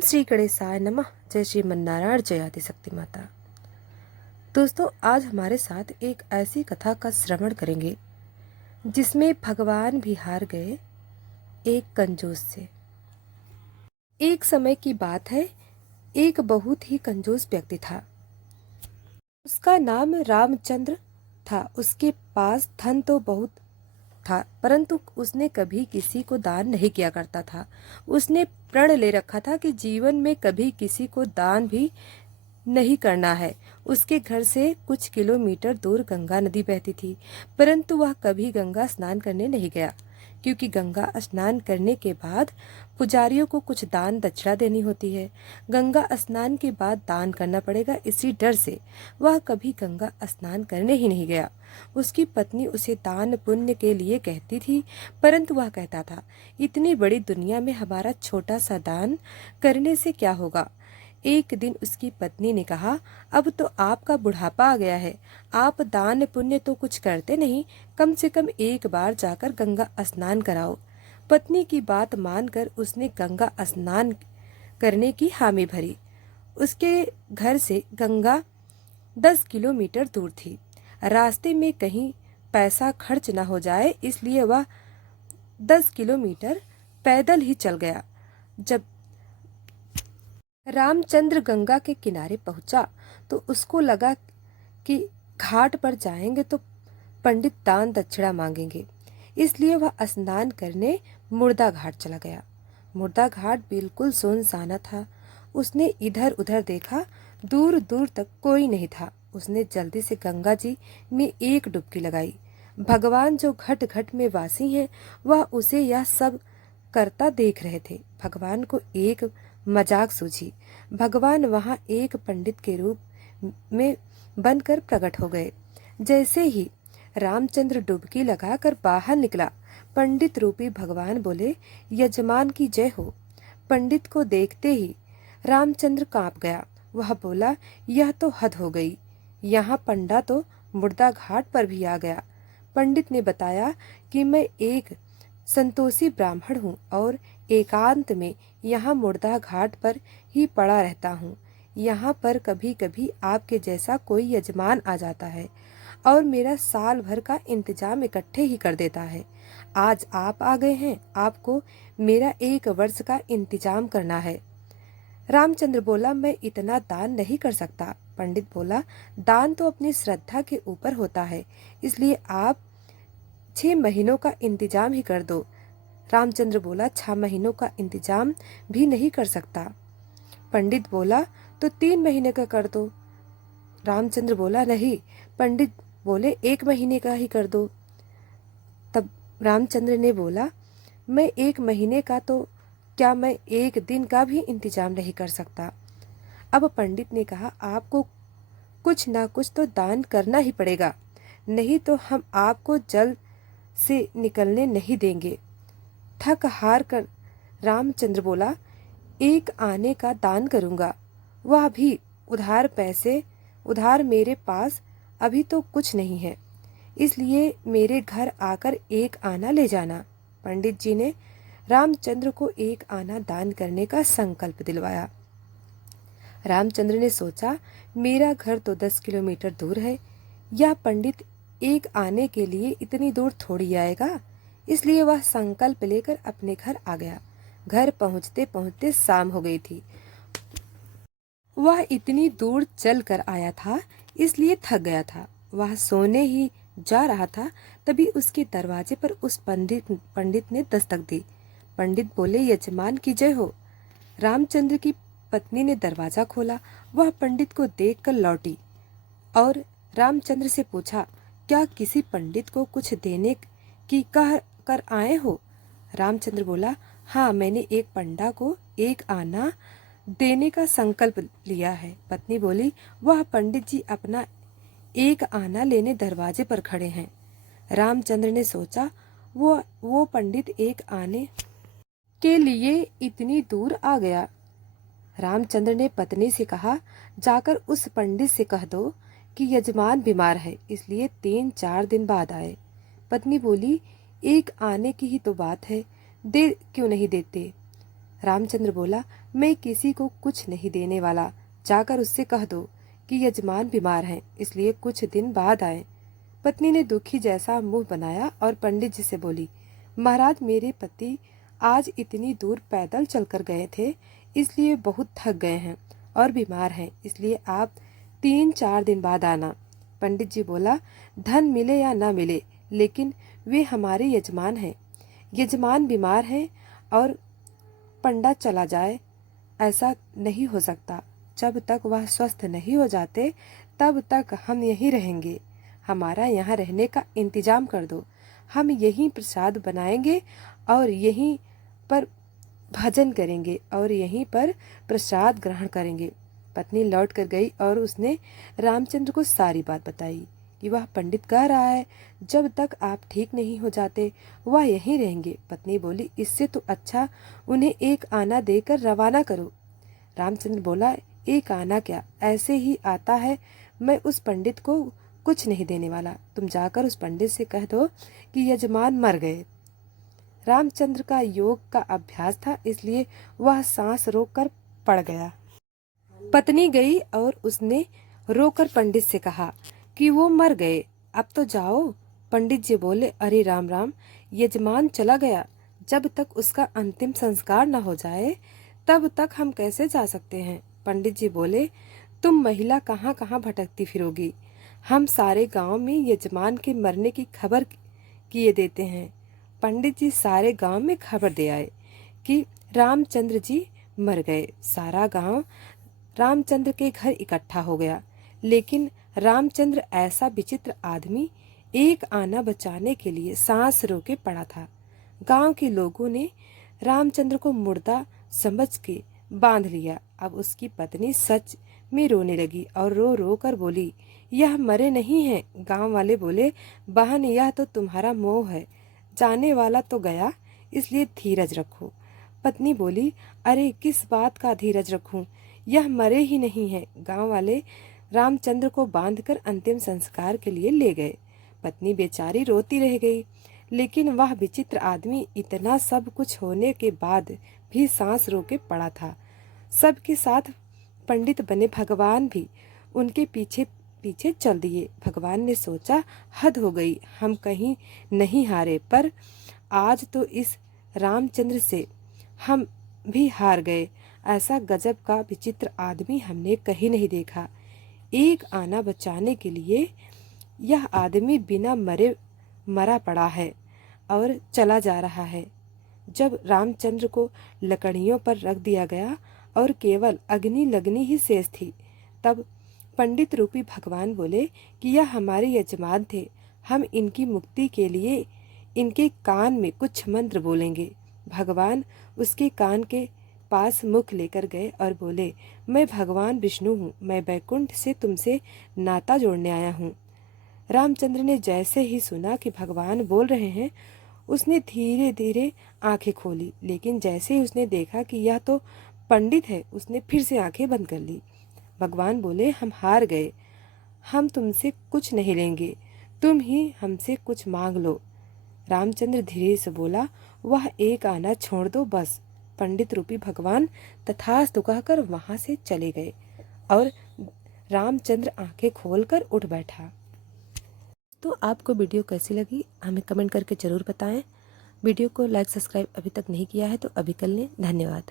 ओम श्री गणेशाय नमः। जय श्रीमन्नारायण, जय आदिशक्ति माता। दोस्तों, आज हमारे साथ एक ऐसी कथा का श्रवण करेंगे जिसमें भगवान भी हार गए एक कंजूस से। एक समय की बात है, एक बहुत ही कंजूस व्यक्ति था। उसका नाम रामचंद्र था। उसके पास धन तो बहुत था, परंतु उसने कभी किसी को दान नहीं किया करता था। उसने प्रण ले रखा था कि जीवन में कभी किसी को दान भी नहीं करना है। उसके घर से कुछ किलोमीटर दूर गंगा नदी बहती थी, परंतु वह कभी गंगा स्नान करने नहीं गया, क्योंकि गंगा स्नान करने के बाद पुजारियों को कुछ दान दक्षिणा देनी होती है। गंगा स्नान के बाद दान करना पड़ेगा, इसी डर से वह कभी गंगा स्नान करने ही नहीं गया। उसकी पत्नी उसे दान पुण्य के लिए कहती थी, परंतु वह कहता था, इतनी बड़ी दुनिया में हमारा छोटा सा दान करने से क्या होगा। एक दिन उसकी पत्नी ने कहा, अब तो आपका बुढ़ापा आ गया है, आप दान पुण्य तो कुछ करते नहीं, कम से कम एक बार जाकर गंगा स्नान कराओ। पत्नी की बात मानकर उसने गंगा स्नान करने की हामी भरी। उसके घर से गंगा 10 किलोमीटर दूर थी। रास्ते में कहीं पैसा खर्च न हो जाए, इसलिए वह 10 किलोमीटर पैदल ही चल गया। जब रामचंद्र गंगा के किनारे पहुंचा तो उसको लगा कि घाट पर जाएंगे तो पंडित दान दक्षिणा मांगेंगे, इसलिए वह स्नान करने मुर्दा घाट चला गया। मुर्दा घाट बिल्कुल सुनसान था। उसने इधर उधर देखा, दूर दूर तक कोई नहीं था। उसने जल्दी से गंगा जी में एक डुबकी लगाई। भगवान जो घट घट में वासी हैं, वह उसे यह सब करता देख रहे थे। भगवान को एक मजाक सूझी। भगवान वहां एक पंडित के रूप में बनकर प्रकट हो गए। जैसे ही रामचंद्र डुबकी लगाकर बाहर निकला, पंडित रूपी भगवान बोले, यजमान की जय हो। पंडित को देखते ही रामचंद्र कांप गया। वह बोला, यह तो हद हो गई, यहाँ पंडा तो मुर्दा घाट पर भी आ गया। पंडित ने बताया कि मैं एक संतोषी ब्राह्मण हूँ और एकांत में यहाँ मुर्दा घाट पर ही पड़ा रहता हूँ। यहाँ पर कभी कभी आपके जैसा कोई यजमान आ जाता है और मेरा साल भर का इंतजाम इकट्ठे ही कर देता है। आज आप आ गए हैं, आपको मेरा 1 वर्ष का इंतजाम करना है। रामचंद्र बोला, मैं इतना दान नहीं कर सकता। पंडित बोला, दान तो अपनी श्रद्धा के ऊपर होता है, इसलिए आप 6 महीनों का इंतजाम ही कर दो। रामचंद्र बोला, 6 महीनों का इंतजाम भी नहीं कर सकता। पंडित बोला, तो 3 महीने का कर दो। रामचंद्र बोला, नहीं। पंडित बोले, 1 महीने का ही कर दो। तब रामचंद्र ने बोला, मैं 1 महीने का तो क्या, मैं 1 दिन का भी इंतजाम नहीं कर सकता। अब पंडित ने कहा, आपको कुछ ना कुछ तो दान करना ही पड़ेगा, नहीं तो हम आपको जल से निकलने नहीं देंगे। थक हार कर रामचंद्र बोला, 1 आने का दान करूंगा, वह भी उधार पैसे। उधार मेरे पास अभी तो कुछ नहीं है, इसलिए मेरे घर आकर 1 आना ले जाना। पंडित जी ने रामचंद्र को 1 आना दान करने का संकल्प दिलवाया। रामचंद्र ने सोचा, मेरा घर तो 10 किलोमीटर दूर है, यह पंडित 1 आने के लिए इतनी दूर थोड़ी आएगा, इसलिए वह संकल्प लेकर अपने घर आ गया। घर पहुंचते पहुंचते शाम हो गई थी। वह इतनी दूर चल कर आया था, इसलिए थक गया था। वह सोने ही जा रहा था, तभी उसके दरवाजे पर उस पंडित ने दस्तक दी। पंडित बोले, यजमान की जय हो। रामचंद्र की पत्नी ने दरवाजा खोला। वह पंडित को देखकर लौटी और रामचंद्र से पूछा, क्या किसी पंडित को कुछ देने की कह कर आए हो। रामचंद्र बोला, हाँ, मैंने एक पंडा को 1 आना देने का संकल्प लिया है। पत्नी बोली, वह पंडित जी अपना 1 आना लेने दरवाजे पर खड़े हैं। रामचंद्र ने सोचा, वो पंडित 1 आने के लिए इतनी दूर आ गया। रामचंद्र ने पत्नी से कहा, जाकर उस पंडित से कह दो कि यजमान बीमार है, इसलिए 3-4 दिन बाद आए। पत्नी बोली, 1 आने की ही तो बात है, दे क्यों नहीं देते। रामचंद्र बोला, मैं किसी को कुछ नहीं देने वाला, जाकर उससे कह दो कि यजमान बीमार हैं, इसलिए कुछ दिन बाद आए। पत्नी ने दुखी जैसा मुंह बनाया और पंडित जी से बोली, महाराज, मेरे पति आज इतनी दूर पैदल चलकर गए थे, इसलिए बहुत थक गए हैं और बीमार हैं, इसलिए आप 3-4 दिन बाद आना। पंडित जी बोला, धन मिले या ना मिले, लेकिन वे हमारे यजमान हैं। यजमान बीमार हैं और पंडा चला जाए, ऐसा नहीं हो सकता। जब तक वह स्वस्थ नहीं हो जाते तब तक हम यहीं रहेंगे। हमारा यहाँ रहने का इंतजाम कर दो। हम यहीं प्रसाद बनाएंगे और यहीं पर भजन करेंगे और यहीं पर प्रसाद ग्रहण करेंगे। पत्नी लौट कर गई और उसने रामचंद्र को सारी बात बताई कि वह पंडित कह रहा है, जब तक आप ठीक नहीं हो जाते वह यहीं रहेंगे। पत्नी बोली, इससे तो अच्छा उन्हें 1 आना देकर रवाना करो। रामचंद्र बोला, 1 आना क्या, ऐसे ही आता है। मैं उस पंडित को कुछ नहीं देने वाला। तुम जाकर उस पंडित से कह दो कि यजमान मर गए। रामचंद्र का योग का अभ्यास था, इसलिए वह सांस रोककर पड़ गया। पत्नी गई और उसने रोकर पंडित से कहा कि वो मर गए, अब तो जाओ। पंडित जी बोले, अरे राम राम, यजमान चला गया, जब तक उसका अंतिम संस्कार न हो जाए तब तक हम कैसे जा सकते हैं। पंडित जी बोले, तुम महिला कहाँ कहाँ भटकती फिरोगी, हम सारे गांव में यजमान के मरने की खबर किए देते हैं। पंडित जी सारे गांव में खबर दे आए कि रामचंद्र जी मर गए। सारा गांव रामचंद्र के घर इकट्ठा हो गया, लेकिन रामचंद्र ऐसा विचित्र आदमी 1 आना बचाने के लिए सांस रोके पड़ा था। गांव के लोगों ने रामचंद्र को मुर्दा समझ के बांध लिया। अब उसकी पत्नी सच में रोने लगी और रो रो कर बोली, यह मरे नहीं हैं। गांव वाले बोले, बहन, यह तो तुम्हारा मोह है, जाने वाला तो गया, इसलिए धीरज रखो। पत्नी बोली, अरे किस बात का धीरज रखूं, यह मरे ही नहीं है। गांव वाले रामचंद्र को बांधकर अंतिम संस्कार के लिए ले गए। पत्नी बेचारी रोती रह गई, लेकिन वह विचित्र आदमी इतना सब कुछ होने के बाद भी सांस रोके पड़ा था। सबके साथ पंडित बने भगवान भी उनके पीछे पीछे चल दिए। भगवान ने सोचा, हद हो गई, हम कहीं नहीं हारे, पर आज तो इस रामचंद्र से हम भी हार गए। ऐसा गजब का विचित्र आदमी हमने कहीं नहीं देखा। 1 आना बचाने के लिए यह आदमी बिना मरा पड़ा है और चला जा रहा है। जब रामचंद्र को लकड़ियों पर रख दिया गया और केवल अग्नि लगनी ही शेष थी, तब पंडित रूपी भगवान बोले कि यह हमारे यजमान थे, हम इनकी मुक्ति के लिए इनके कान में कुछ मंत्र बोलेंगे। भगवान उसके कान के पास मुख लेकर गए और बोले, मैं भगवान विष्णु हूँ, मैं बैकुंठ से तुमसे नाता जोड़ने आया हूँ। रामचंद्र ने जैसे ही सुना कि भगवान बोल रहे हैं, उसने धीरे धीरे आंखें खोली, लेकिन जैसे ही उसने देखा कि यह तो पंडित है, उसने फिर से आंखें बंद कर ली। भगवान बोले, हम हार गए, हम तुमसे कुछ नहीं लेंगे, तुम ही हमसे कुछ मांग लो। रामचंद्र धीरे से बोला, वह 1 आना छोड़ दो बस। पंडित रूपी भगवान तथास्तु कहकर वहां से चले गए और रामचंद्र आंखें खोलकर उठ बैठा। तो आपको वीडियो कैसी लगी हमें कमेंट करके ज़रूर बताएं। वीडियो को लाइक सब्सक्राइब अभी तक नहीं किया है तो अभी कर लें। धन्यवाद।